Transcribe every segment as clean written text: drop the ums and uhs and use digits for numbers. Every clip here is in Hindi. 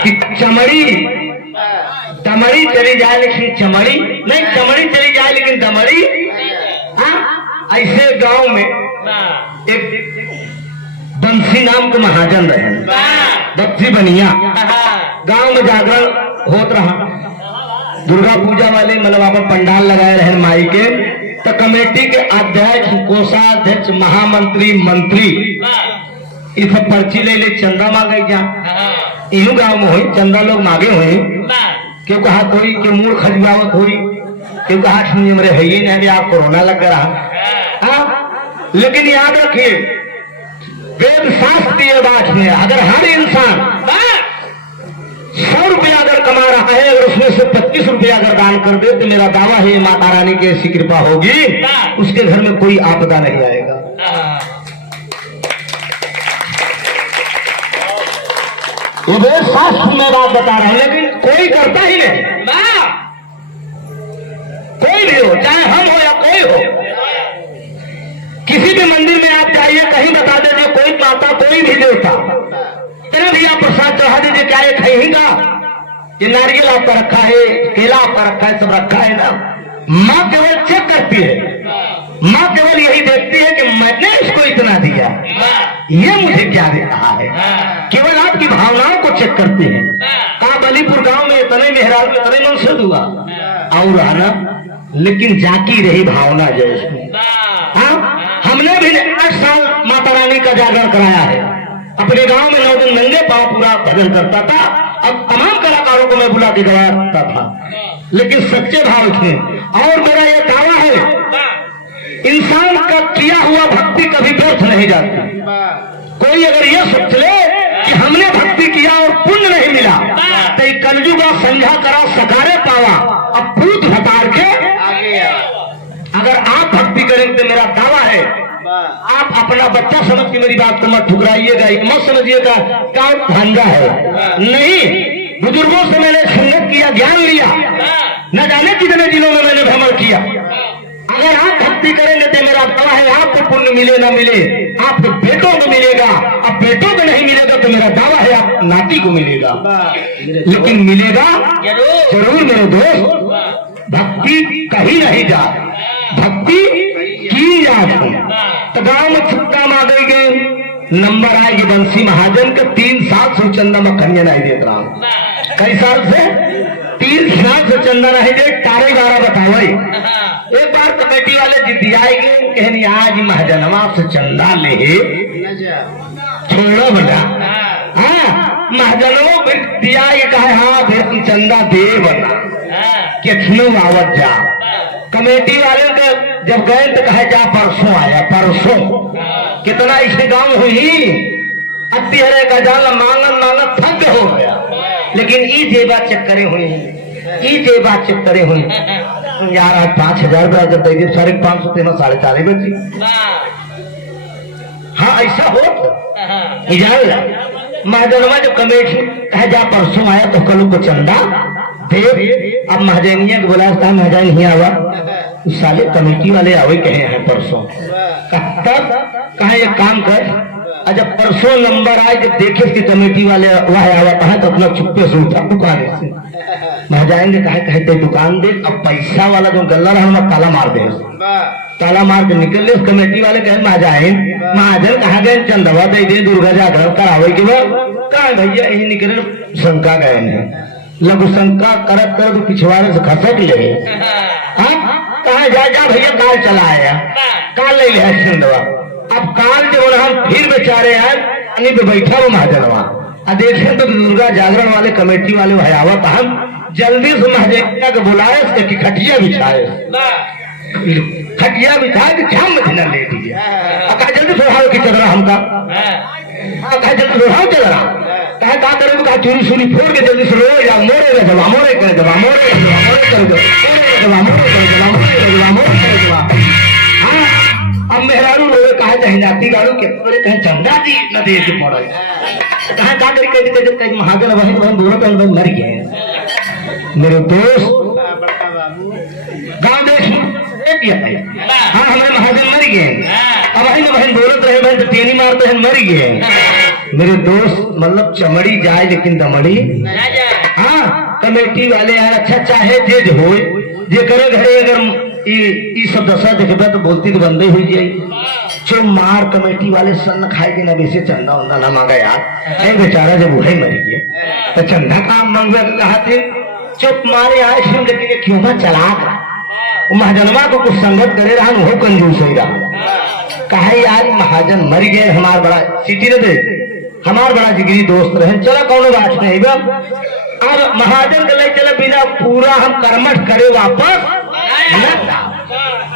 कि चमड़ी दमड़ी चली जाए लेकिन चमड़ी नहीं, चमड़ी चली जाए लेकिन दमड़ी। हाँ, ऐसे गांव में एक बंसी नाम के महाजन रहे, बंसी बनिया। गांव में जागरण होत रहा, दुर्गा पूजा वाले मतलब अपन पंडाल लगाए रहे माई के, तो कमेटी के अध्यक्ष, कोषाध्यक्ष, महामंत्री, मंत्री ये सब पर्ची ले ले चंदा मांगे जा। इहू गांव में हुई चंदा लोग मांगे हुए, क्यों कहा कोई के मूड खजवावत हुई, क्यों कहा मेरे है ही नहीं, आप कोरोना लग रहा। हाँ, लेकिन याद रखिए वेद शास्त्र ये बात है, अगर हर इंसान 100 रुपया अगर कमा रहा है, अगर उसमें से 25 रुपया अगर दान कर दे, तो मेरा दावा है माता रानी की ऐसी कृपा होगी, उसके घर में कोई आपदा नहीं आएगा। ये वेद शास्त्र में बात बता रहा हूं, लेकिन कोई करता ही नहीं। कोई भी हो, चाहे हम हो या कोई हो, किसी भी मंदिर में आप जाइए, कहीं बता दीजिए कोई माता कोई भी देवता, इतना भी आप प्रसाद चढ़ा दीजिए, क्या ये खाएगा? ये नारियल आपका रखा है, केला आपका रखा है, सब रखा है ना। माँ केवल चेक करती है, माँ केवल यही देखती है कि मैंने इसको इतना दिया, ये मुझे क्या दे रहा है। केवल आपकी भावनाओं को चेक करती है। कहा बलीपुर गांव में इतने मेहराज में इतने मन से हुआ और आना, लेकिन जाकी रही भावना जैसे। हाँ, हमने भी 8 साल माता रानी का जागरण कराया है। अपने गांव में 9 दिन नंगे पांव पूरा भजन करता था। अब तमाम कलाकारों को मैं बुला के गवाता था, लेकिन सच्चे भाव थे। और मेरा ये दावा है, इंसान का किया हुआ भक्ति कभी व्यर्थ नहीं जाती। कोई अगर ये सोच ले कि हमने भक्ति किया और पुण्य नहीं मिला, तो कलयुगा संध्या करा सकारे पावा, अब भूत हटार के अगर आप भक्ति करेंगे तो मेरा दावा है आप अपना बच्चा समझ के मेरी बात को मत ठुकराइएगा, मत समझिएगा काम धंधा है। नहीं, बुजुर्गों से मैंने संगत किया, ज्ञान लिया, न जाने कितने जिलों में मैंने भ्रमण किया। अगर आप भक्ति करेंगे तो मेरा दावा है आपको पुण्य मिले ना मिले, आपके बेटों को मिलेगा। अब बेटों को नहीं मिलेगा तो मेरा दावा है आप नाती को मिलेगा, लेकिन मिलेगा जरूर मेरे दोस्त। भक्ति कहीं नहीं जा, भक्ति की जात है। तो गांव में छुट्टा मांगे गए, नंबर आएगी बंसी महाजन के 3 साल से चंदा मखनिया नहीं देता रहा हूं। कई साल से 3 साल से चंदा नहीं दे, 12 बताओ। एक बार कमेटी वाले जिदियाएंगे, कहनी आज महाजनवा से चंदा ले छोड़ो बना। हाँ, महाजनों दिया कहे हाँ फिर चंदा दे बना कितनों आवत जा। कमेटी वाले के जब गए तो कहे जा परसों आया, परसों कितना इसे गांव हुई अतिहरे का जाला मांगन मांगन थक हो गया। लेकिन ई जेबा चक्करे हुई, ई जेबा चक्करे हुई यार। आज 5000 रुपया जब दे दिए, 550 तेना 4.5 बची। हाँ ऐसा हो महाजनवा जब कमेटी कहे जा परसों आया तो कल को चंदा दे। अब महाजनिया को बोला महाजन नहीं आवा, साले कमेटी वाले आवे कहे हैं परसों। तब कहे एक काम कर, जब परसों नंबर आए जब देखे कि कमेटी वाले वहां आवा है तो अपना चुप्पे से उठा दुकान से महाजाएंगे कहे कहते दुकान दे। अब पैसा वाला जो गल्ला रहा ताला मार दे, ताला मार के निकल ले। कमेटी वाले कहे महाजाइन महाजन कहा गए चंदवा दे दे दुर्गा जागरण करावे के बाद कहा भैया यही निकले शंका गए हैं। लघु शंका करत कर तो पिछवाड़े से खसक ले। कहा जा भैया काल चला आया, काल ले लिया चंदवा। अब काल जब हम फिर बेचारे हैं पे बैठा वो महाजनवा देखे तो दुर्गा जागरण वाले कमेटी वाले भयावत हम जल्दी से महाजनिया को बुलाए कि खटिया बिछाए, खटिया बिछा के झाम महीना ले दीजिए। कहा जल्दी सोहाओ की चदरा हमका, कहा जल्दी सोहाओ चदरा। कहा क्या करोगे? कहा चूरी सूरी फोड़ के जल्दी से रो या मोरे कर जवा, मोरे कर जवा, मोरे कर जवा, मोरे कर जवा, मोरे कर जवा, मोरे कर जवा, मोरे कर जवा। हाँ, अब मेहरारू रोए कहा चाहे जाती गाड़ू के कहे चंदा दी न दे के पड़ा। कहा क्या करी कहते महाजन वही दोनों पहले मर गए। मेरे दोस्त गाँव देश हाँ हमारे महाजन मर गए। अब वही बहन बोलत रहे बहन टेनी मारते हैं मर गए। मेरे दोस्त मतलब चमड़ी जाए लेकिन दमड़ी। हाँ कमेटी वाले यार अच्छा चाहे जेज हो जे करे घरे अगर ई सब दशा देखबे तो बोलती तो बंदे हुई जाई। जो मार कमेटी वाले सन खाए के ना वैसे चंदा उंदा ना मांगा यार। एक बेचारा जब वही मरी गया तो चंदा काम मांगवे कहते चुप मारे आए सुन लेकिन क्यों ना चला महाजनवा को कुछ संगत करे रहा वो कंजूस ही रहा। कहे यार महाजन मर गए हमार बड़ा सिटी ने दे हमार बड़ा जिगरी दोस्त रहे चलो कौन बात नहीं अब महाजन के लिए चले बिना पूरा हम कर्मठ करे वापस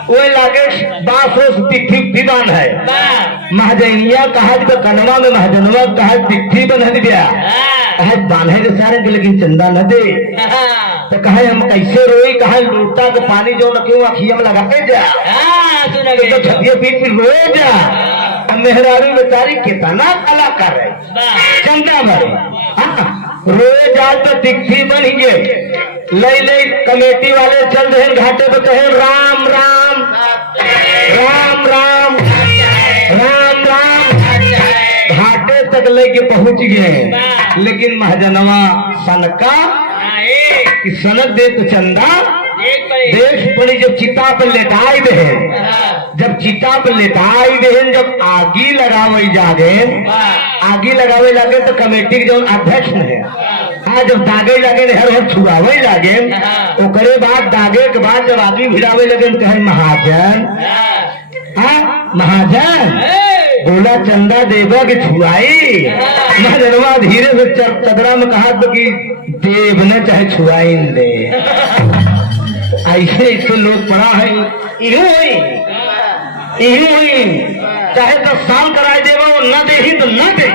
वो लागे बासोस तिथि बांध है महाजनिया कहा कनवा में महाजनवा कहा तिथि बंध दिया बांधे के सारे लेकिन चंदा न दे तो कहे हम कैसे रोई कहा लूटा के पानी जो न क्यों अखिया में लगा के जा तो छतिया पीट फिर रोए जा मेहरारू बेचारी कितना कला कर रहे चंदा भरे रोए जाल तो तिथि बन गए ले कमेटी वाले चल रहे घाटे पे कहे राम राम राम राम राम राम घाटे तक लेके पहुंच गए लेकिन महाजनवा सनका कि सनक दे तो चंदा देश पड़ी जब चिता पर लेटाई बहन जब चिता पर लेटाई बहन जब आगी लगावे जागे आगी लगावे लागे तो कमेटी के जो अध्यक्ष है हाँ जब दागे लागे हर छुआवे लागे ओकरे बाद दागे के बाद जब आगी भिड़ावे लगे कहे महाजन हाँ महाजन बोला चंदा देवा की छुआई महाजनवा धीरे से चदरा में कहा तो कि देव न चाहे छुआई दे ऐसे ऐसे लोग पड़ा है इहू हुई चाहे 10 साल कराए देवा वो न दे ही तो न दे।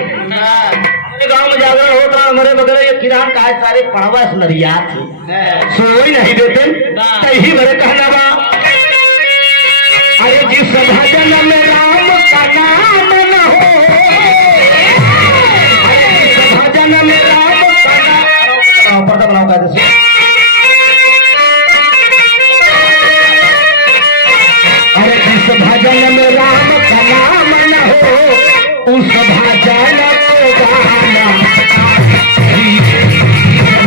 गांव में जाकर होता हमारे बगल ये किरान का सारे पड़वा नरिया थे सोई नहीं देते कहीं बड़े कहना बा अरे जिस भजन में राम का नाम न हो अरे जिस भजन में राम का नाम पर्दा बनाओ कैसे अरे जिस भजन में राम का नाम न हो उस भजन को गाना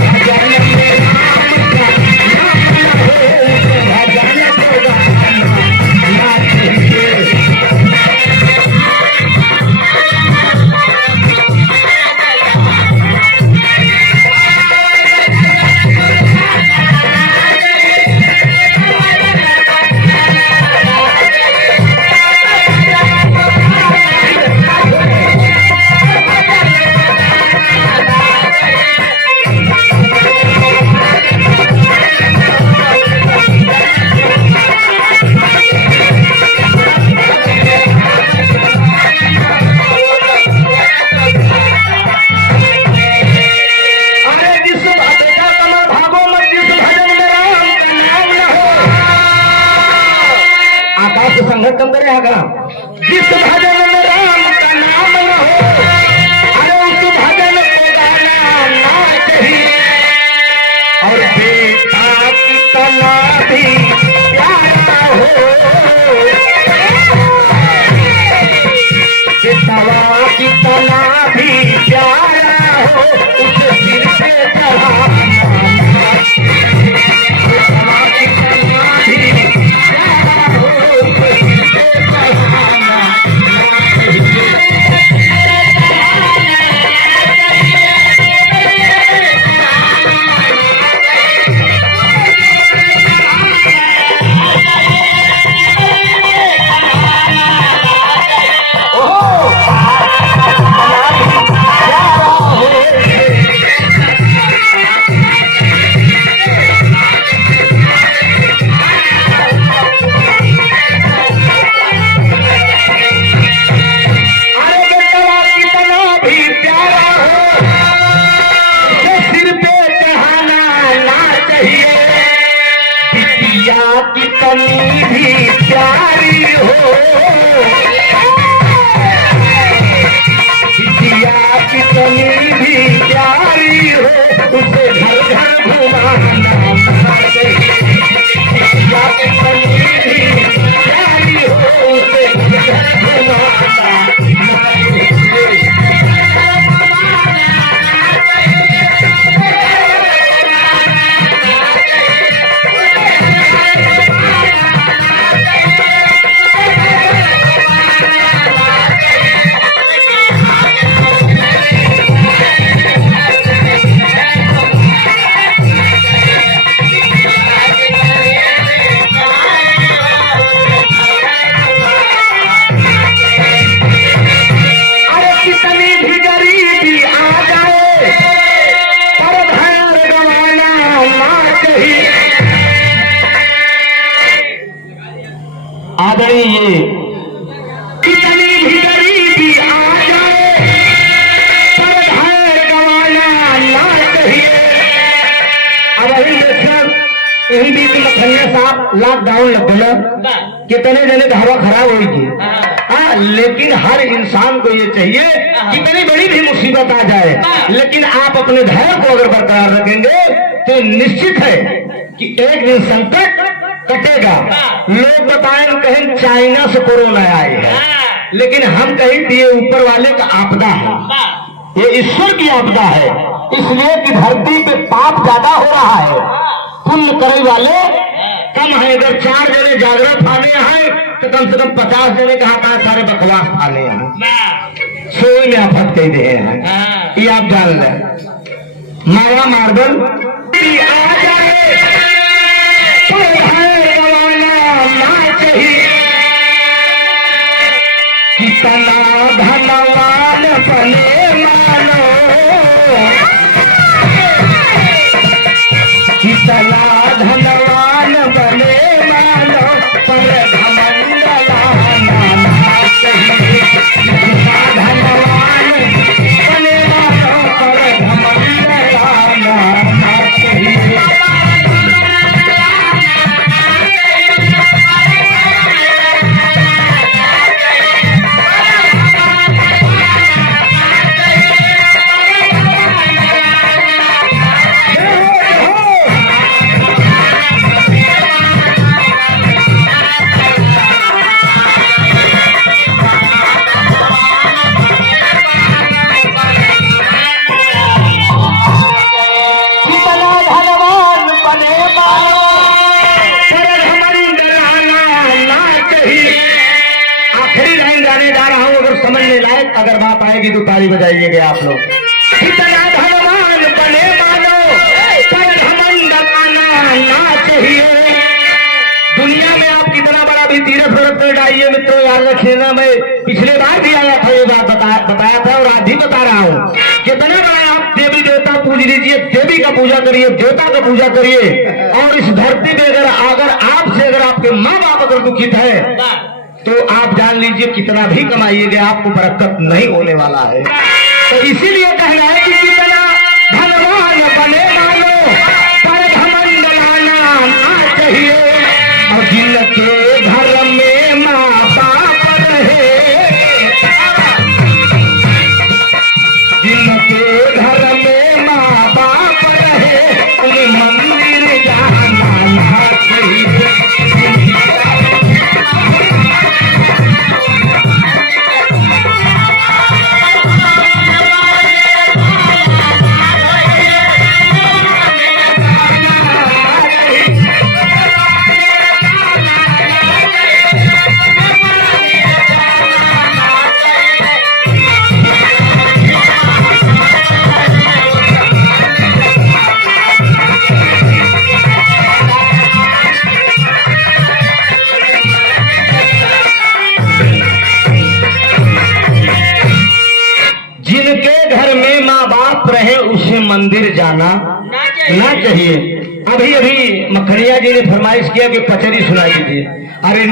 भजन में राम का नाम न हो उस भजन को गाना यही बीच में मखनिया साहब लॉकडाउन लग गया, कितने जने का हवा खराब हुई थी। हाँ, लेकिन हर इंसान को ये चाहिए कितनी बड़ी भी मुसीबत आ जाए, लेकिन आप अपने धैर्य को अगर बरकरार रखेंगे तो निश्चित है कि एक दिन संकट कटेगा। लोग बताएं कहें चाइना से कोरोना आई है, लेकिन हम कहीं दिए ऊपर वाले का आपदा है, ये ईश्वर की आपदा है। इसलिए कि धरती पे पाप ज्यादा हो रहा है, पुण्य करे वाले कम है। अगर 4 जने जागृत थाने हैं तो कम से कम 50 जने कहा सारे बकवास थाने हैं, सोई में आफत कह दे हैं। ये आप जान लें। माया मार्बल आ जाए तो ना चाहिए, कितना धनवान बने मानो, कितना धनवान बने मानो, पर घमंड लाना ना चाहिए। कितना धनवान बने मानो, पर घमंड लाना ना चाहिए। अगर बात आएगी तो ताली बजाइएगा आप लोग। कितना धनवान बने मानो, पर घमंड आना ना चाहिए। दुनिया में आप कितना बड़ा भी तीर्थ व्रत लगाइए मित्रों, याद रखिएगा। मैं पिछले बार भी आया था, ये बात बताया था और आज भी बता रहा हूँ। कितना बड़ा आप देवी देवता पूज लीजिए, देवी का पूजा करिए, देवता का पूजा करिए, और इस धरती पे अगर आपसे अगर आपके माँ बाप अगर दुखित है तो आप जान लीजिए कितना भी कमाइएगा आपको बरकत नहीं होने वाला है। तो इसीलिए कह रहा है कि कितना धनवान बने मानो, पर घमंड लाना ना चाहिए। और जिनके घर में माँ बाप रहे, जिनके घर में माँ बाप रहे, उन्हें मंदिर जाना ना चाहिए। मंदिर जाना ना चाहिए। अभी अभी मखनिया जी ने फरमाइश किया कि कचरी सुनाई थी। अरे